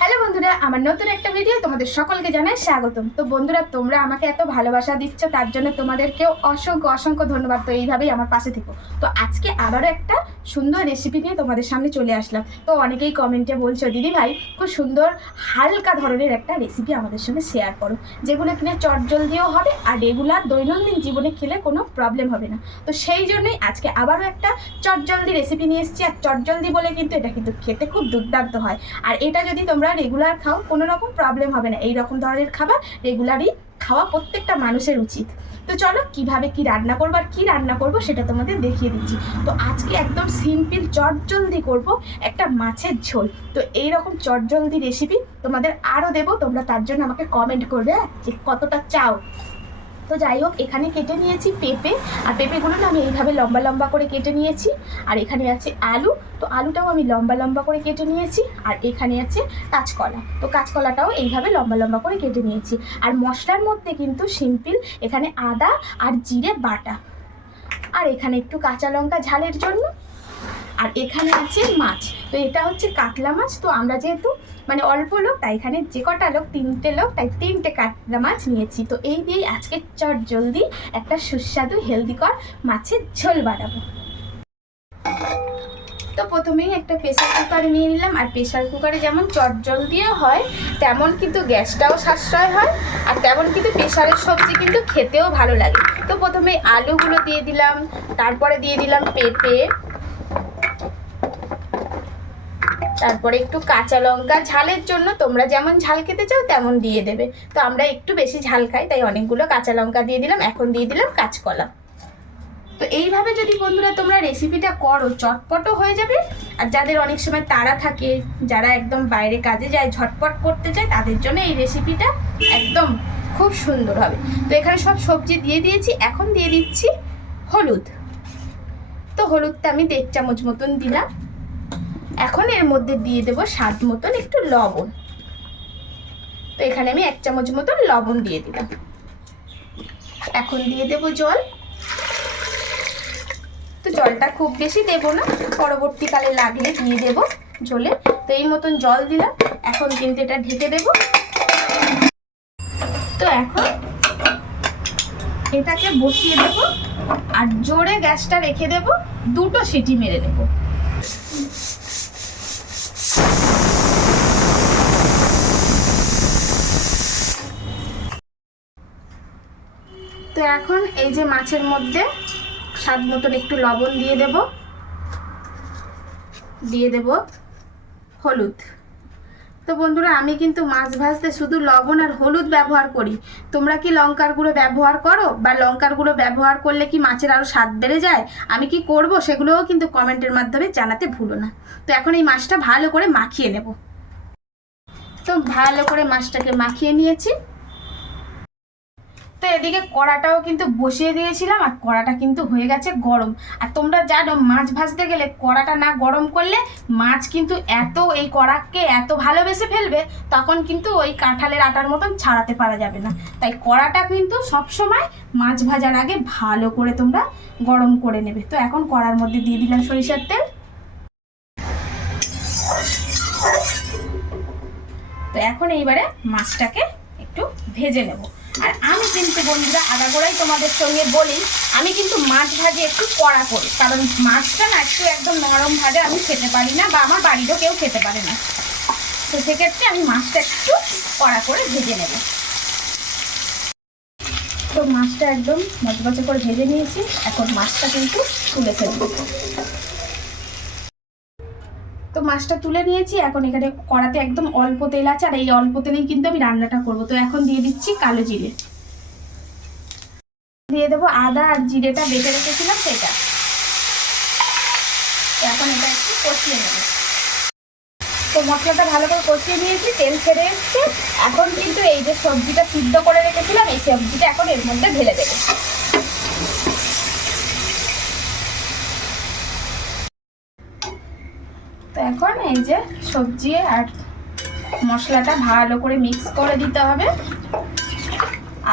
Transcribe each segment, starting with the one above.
Hello বন্ধুরা, আমার নতুন একটা ভিডিও তোমাদের সকলকে জানাই স্বাগতম। তো বন্ধুরা, তোমরা আমাকে এত ভালোবাসা দিচ্ছ, তার জন্য তোমাদেরকেও অসংখ্য অসংখ্য ধন্যবাদ। তো এইভাবেই আমার পাশে থেকো। তো আজকে আবারও একটা সুন্দর রেসিপি নিয়ে তোমাদের সামনে চলে আসলাম। তো অনেকেই কমেন্টে বলছো, দিদি ভাই খুব সুন্দর হালকা ধরনের একটা রেসিপি আমাদের সঙ্গে শেয়ার করো, যেগুলো কিনে চটজলদিও হবে আর রেগুলার দৈনন্দিন জীবনে খেলে কোনো প্রবলেম হবে না। তো সেই জন্যই আজকে আবারও একটা চটজলদি রেসিপি নিয়ে এসেছি। আর চটজলদি বলে কিন্তু এটা কিন্তু খেতে খুব দুর্দান্ত হয়। আর এটা যদি তোমরা রেগুলার খাও, কোনো রকম প্রবলেম হবে না। এই রকম ধরনের খাবার রেগুলারই খাওয়া প্রত্যেকটা মানুষের উচিত। তো চলো কিভাবে কি রান্না করবো আর কি রান্না করবো সেটা তোমাদের দেখিয়ে দিচ্ছি। তো আজকে একদম সিম্পল চটজলদি করব একটা মাছের ঝোল। তো এই রকম চটজলদি রেসিপি তোমাদের আরও দেবো, তোমরা তার জন্য আমাকে কমেন্ট করবে যে কতটা চাও। তো যাই হোক, এখানে কেটে নিয়েছি পেঁপে, আর পেঁপেগুলো না আমি এইভাবে লম্বা লম্বা করে কেটে নিয়েছি। আর এখানে আছে আলু, তো আলুটাও আমি লম্বা লম্বা করে কেটে নিয়েছি। আর এখানে আছে কাঁচকলা, তো কাঁচকলাটাও এইভাবে লম্বা লম্বা করে কেটে নিয়েছি। আর মশলার মধ্যে কিন্তু সিম্পল এখানে আদা আর জিরে বাটা, আর এখানে একটু কাঁচা লঙ্কা ঝালের জন্য। আর এখানে আছে মাছ, তো এটা হচ্ছে কাতলা মাছ। তো আমরা যেহেতু মানে অল্প লোক, তাই এখানে যে কটা লোক, 3টে লোক, তাই 3টে কাতলা মাছ নিয়েছি। তো এই দিয়েই আজকে চটজলদি একটা সুস্বাদু হেলদিকর মাছের ঝোল বানাবো। তো প্রথমেই একটা প্রেসার কুকার নিয়ে নিলাম। আর প্রেসার কুকারে যেমন চটজলদিও হয়, তেমন কিন্তু গ্যাসটাও সাশ্রয় হয়, আর তেমন কিন্তু প্রেসারের সবজি কিন্তু খেতেও ভালো লাগে। তো প্রথমে আলুগুলো দিয়ে দিলাম, তারপরে দিয়ে দিলাম পেঁপে, তারপরে একটু কাঁচা লঙ্কা ঝালের জন্য, তোমরা যেমন ঝাল খেতে চাও তেমন দিয়ে দেবে। তো আমরা একটু বেশি ঝাল খাই, তাই অনেকগুলো কাঁচা লঙ্কা দিয়ে দিলাম। এখন দিয়ে দিলাম কাঁচকলা। তো এইভাবে যদি বন্ধুরা তোমরা রেসিপিটা করো, চটপটও হয়ে যাবে। আর যাদের অনেক সময় তাড়া থাকে, যারা একদম বাইরে কাজে যায়, ঝটপট করতে চায়, তাদের জন্য এই রেসিপিটা একদম খুব সুন্দর হবে। তো এখানে সব সবজি দিয়ে দিয়েছি। এখন দিয়ে দিচ্ছি হলুদ। তো হলুদটা আমি 1.5 চামচ মতন দিলাম। এখন এর মধ্যে দিয়ে দেবো স্বাদ মতন একটু লবণ। তো এখানে আমি 1 চামচ মতন লবণ দিয়ে দিলাম। এখন দিয়ে দেবো জল। তো জলটা খুব বেশি দেবো না, পরবর্তীকালে লাগলে দিয়ে দেবো ঝোলে। তো এই মতন জল দিলাম। এখন কিন্তু এটা ঢেকে দেবো। তো এখন এটাকে বসিয়ে দেবো, আর জোরে গ্যাসটা রেখে দেবো, 2টো সিটি মেরে দেবো। তো এখন এই যে মাছের মধ্যে স্বাদ মতন একটু লবণ দিয়ে দেব হলুদ। তো বন্ধুরা, আমি কিন্তু মাছ ভাজতে শুধু লবণ আর হলুদ ব্যবহার করি। তোমরা কি লঙ্কার গুঁড়ো ব্যবহার করো? বা লঙ্কার গুঁড়ো ব্যবহার করলে কি মাছের আরও স্বাদ বেড়ে যায়? আমি কি করব সেগুলোও কিন্তু কমেন্টের মাধ্যমে জানাতে ভুলো না। তো এখন এই মাছটা ভালো করে মাখিয়ে নেব। তো ভালো করে মাছটাকে মাখিয়ে নিয়েছি। তো এদিকে কড়াটাও কিন্তু বসিয়ে দিয়েছিলাম, আর কড়াটা কিন্তু হয়ে গেছে গরম। আর তোমরা জানো, মাছ ভাজতে গেলে কড়াটা না গরম করলে মাছ কিন্তু এই কড়াকে এত ভালোবেসে ফেলবে, তখন কিন্তু ওই কাঁঠালের আটার মতন ছাড়াতে পারা যাবে না। তাই কড়াটা কিন্তু সবসময় মাছ ভাজার আগে ভালো করে তোমরা গরম করে নেবে। তো এখন কড়ার মধ্যে দিয়ে দিলাম সরিষার তেল। তো এখন এইবারে মাছটাকে একটু ভেজে নেব। আর আমি কিন্তু বন্ধুরা আগাগোড়াই তোমাদের সঙ্গে বলি, আমি কিন্তু মাছ ভাজি একটু কড়া করি, কারণ মাছটা না একটু একদম নরম ভাজা আমি খেতে পারি না, বা আমার বাড়িরও কেউ খেতে পারে না। তো সেক্ষেত্রে আমি মাছটা একটু কড়া করে ভেজে নেব। তো মাছটা একদম মচমচে করে ভেজে নিয়েছি। এখন মাছটা কিন্তু তুলে ফেলবো। তো মাছটা তুলে নিয়েছি। এখন এখানে কড়াতে একদম অল্প তেল আছে, আর এই অল্প তেলেই কিন্তু আমি রান্নাটা করব। তো এখন দিয়ে দিচ্ছি কালো জিরে, দিয়ে দেবো আদা আর জিরেটা বেটে রেখেছিলাম সেটা। তো এখন এটা একটু কষিয়ে নেব। তো মশলাটা ভালো করে কষিয়ে নিয়েছি, তেল ছেড়ে এসছে। এখন কিন্তু এই যে সবজিটা সিদ্ধ করে রেখেছিলাম, এই সবজিটা এখন এর মধ্যে ঢেলে দেবো। তো এখন এই যে সবজি আর মশলাটা ভালো করে মিক্স করে দিতে হবে।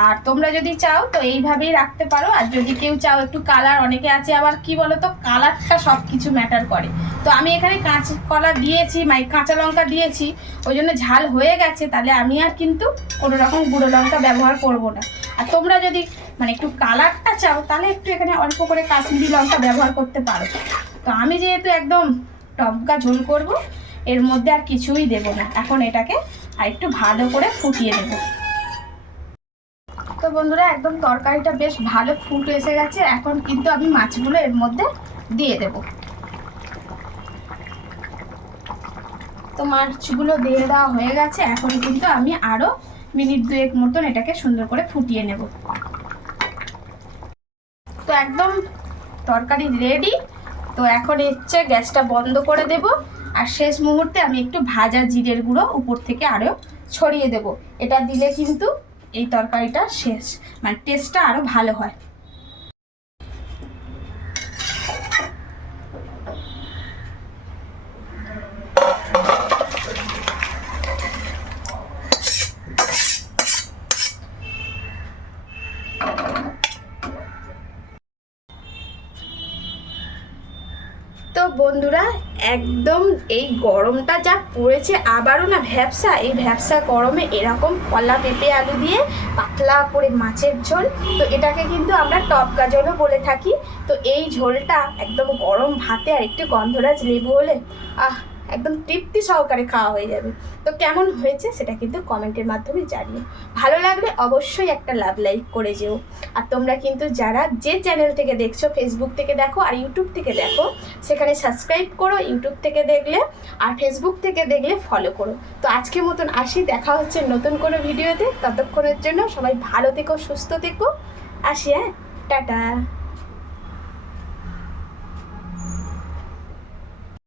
আর তোমরা যদি চাও তো এইভাবেই রাখতে পারো। আর যদি কেউ চাও একটু কালার, অনেকে আছে আবার কি বলো তো, কালারটা সব কিছু ম্যাটার করে। তো আমি এখানে কাঁচকলা দিয়েছি, কাঁচা লঙ্কা দিয়েছি, ওই জন্য ঝাল হয়ে গেছে। তাহলে আমি আর কিন্তু কোনো রকম গুঁড়ো লঙ্কা ব্যবহার করব না। আর তোমরা যদি মানে একটু কালারটা চাও তাহলে একটু এখানে অল্প করে কাশ্মীরি লঙ্কা ব্যবহার করতে পারো। তো আমি যেহেতু একদম টকগা ঝোল করব, এর মধ্যে আর কিছুই দেব না। এখন এটাকে আর একটু ভালো করে ফুটিয়ে নেব। তো বন্ধুরা, একদম তরকারিটা বেশ ভালো ফুট এসে গেছে। এখন কিন্তু আমি মাছগুলো এর মধ্যে দিয়ে দেব। তো মাছগুলো দিয়ে দেওয়া হয়ে গেছে। এখন কিন্তু আমি আরও মিনিট 2 মতন এটাকে সুন্দর করে ফুটিয়ে নেব। তো একদম তরকারি রেডি। তো এখন হচ্ছে গ্যাসটা বন্ধ করে দেব। আর শেষ মুহূর্তে আমি একটু ভাজা জিরের গুঁড়ো উপর থেকে আরও ছড়িয়ে দেব। এটা দিলে কিন্তু এই তরকারিটা শেষ মানে টেস্টটা আরও ভালো হয়। তো বন্ধুরা, একদম এই গরমটা যা পড়েছে, আবারও না ভ্যাপসা, এই ভ্যাপসা গরমে এরকম কলা পেঁপে আলু দিয়ে পাতলা করে মাছের ঝোল, তো এটাকে কিন্তু আমরা টপকা ঝোলও বলে থাকি। তো এই ঝোলটা একদম গরম ভাতে আর একটু গন্ধরাজ লেবু হলে একদম তৃপ্তি সহকারে খাওয়া হয়ে যাবে। তো কেমন হয়েছে সেটা কিন্তু কমেন্টের মাধ্যমে জানিও। ভালো লাগলে অবশ্যই একটা লাইক করে যেও। আর তোমরা কিন্তু যারা যে চ্যানেল থেকে দেখছো, ফেসবুক থেকে দেখো আর ইউটিউব থেকে দেখো, সেখানে সাবস্ক্রাইব করো ইউটিউব থেকে দেখলে, আর ফেসবুক থেকে দেখলে ফলো করো। তো আজকের মতন আসি, দেখা হচ্ছে নতুন কোনো ভিডিওতে। ততক্ষণের জন্য সবাই ভালো থেকো, সুস্থ থেকো, আসি। টাটা।